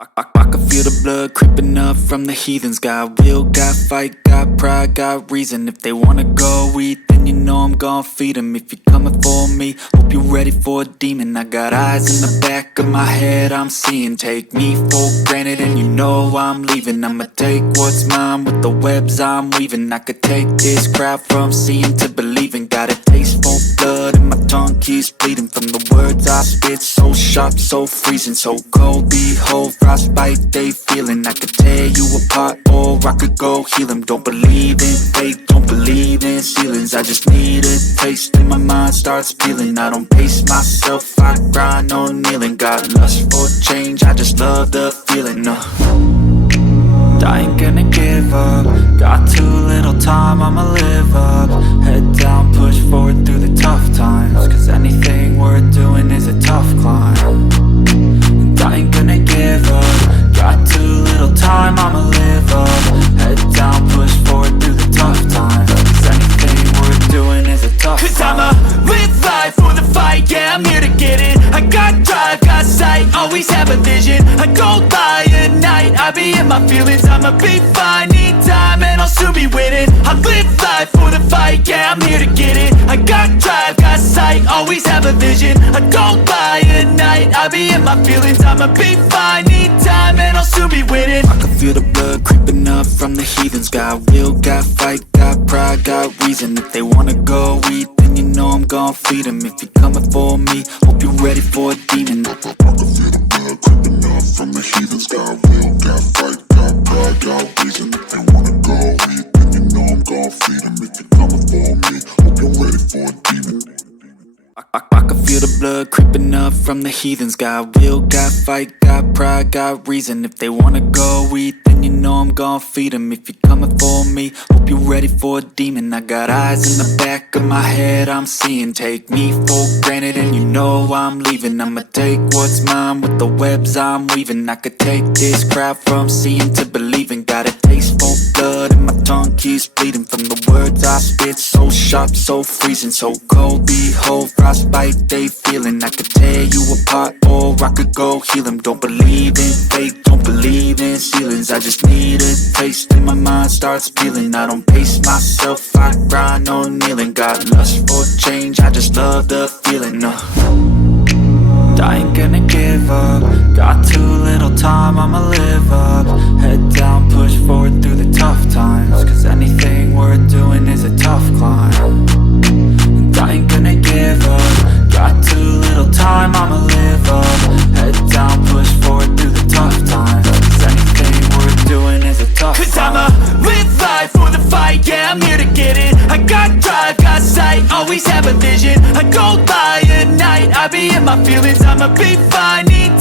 I can feel the blood creeping up from the heathens. Got will, got fight, got pride, got reason. If they wanna go eat, then you know I'm gon' feed them. If you're coming for me, hope you're ready for a demon. I got eyes in the back of my head, I'm seeing. Take me for granted and you know I'm leaving. I'ma take what's mine with the webs I'm weaving. I could take this crowd from seeing to believing. Got a taste for blood and my tongue keeps bleeding from the words I spit. So sharp, so freezing, so cold. Behold, frostbite they feeling. I could tear you apart or I could go heal them. Don't believe in fate, don't believe in ceilings. I just need a taste and my mind starts peeling. I don't pace myself, I grind on kneeling. Got lust for change, I just love the feeling. I ain't gonna give up. Got too little time, I'ma live up. Head down, push forward through the tough times. Cause anything worth doing is a tough climb. And I ain't gonna give up. Got too little time, I'ma live up. Head down, push forward through the tough times. Cause anything worth doing is a tough climb. Cause I'ma live life for the fight, yeah, I'm here to get it. I got drive, got sight, always have a vision. I go by at night, I be in my feelings. I'ma be fine, need time, and I'll soon be winning. I live life for the fight, yeah, I'm here to get it. I got drive, got sight, always have a vision. I go by at night, I be in my feelings. I'ma be fine, need time, and I'll soon be winning. I can feel the blood creeping up from the heathens. Got will, got fight, got pride, got reason. If they wanna go eat, then you know I'm gon' feed them. If you're coming for me, hope you're ready for a demon. I can feel the blood creeping up from the heathens. Got will, got fight, got pride, got reason. If they wanna go eat, then you know I'm gon' feed them. If you're coming for me, hope you're ready for a demon. I can feel the blood creeping up from the heathens. Got will, got fight, got pride, got reason. If they wanna go eat, then you know I'm gon' feed them. If you're coming for me, hope you're ready for a demon. I got eyes in the back of my head, I'm seeing. Take me for granted and you know I'm leaving. I'ma take what's mine with the webs I'm weaving. I could take this crowd from seeing to believing. Got a taste for blood and my tongue keeps bleeding from the words I spit. So sharp, so freezing, so cold. Behold, frostbite they feeling. I could tear you apart or I could go heal them. Don't believe in fate, don't believe in ceilings. I just need a taste and my mind starts peeling. I don't pace myself, I grind on kneeling. Got lust for change, I just love the feeling. I ain't gonna give up. Got too little time, I'ma live up. Head down, push forward through the tough times. Cause anything worth doing is a tough climb. And I ain't gonna give up. Got too little time, I'ma live up. Head down, push forward through the tough times. Cause anything worth doing is a tough climb. Cause I'ma live life for the fight, yeah, I'm here to get it. I got drive, got sight, always have a vision. I go by at night, I be in my feelings. I'ma be fine, need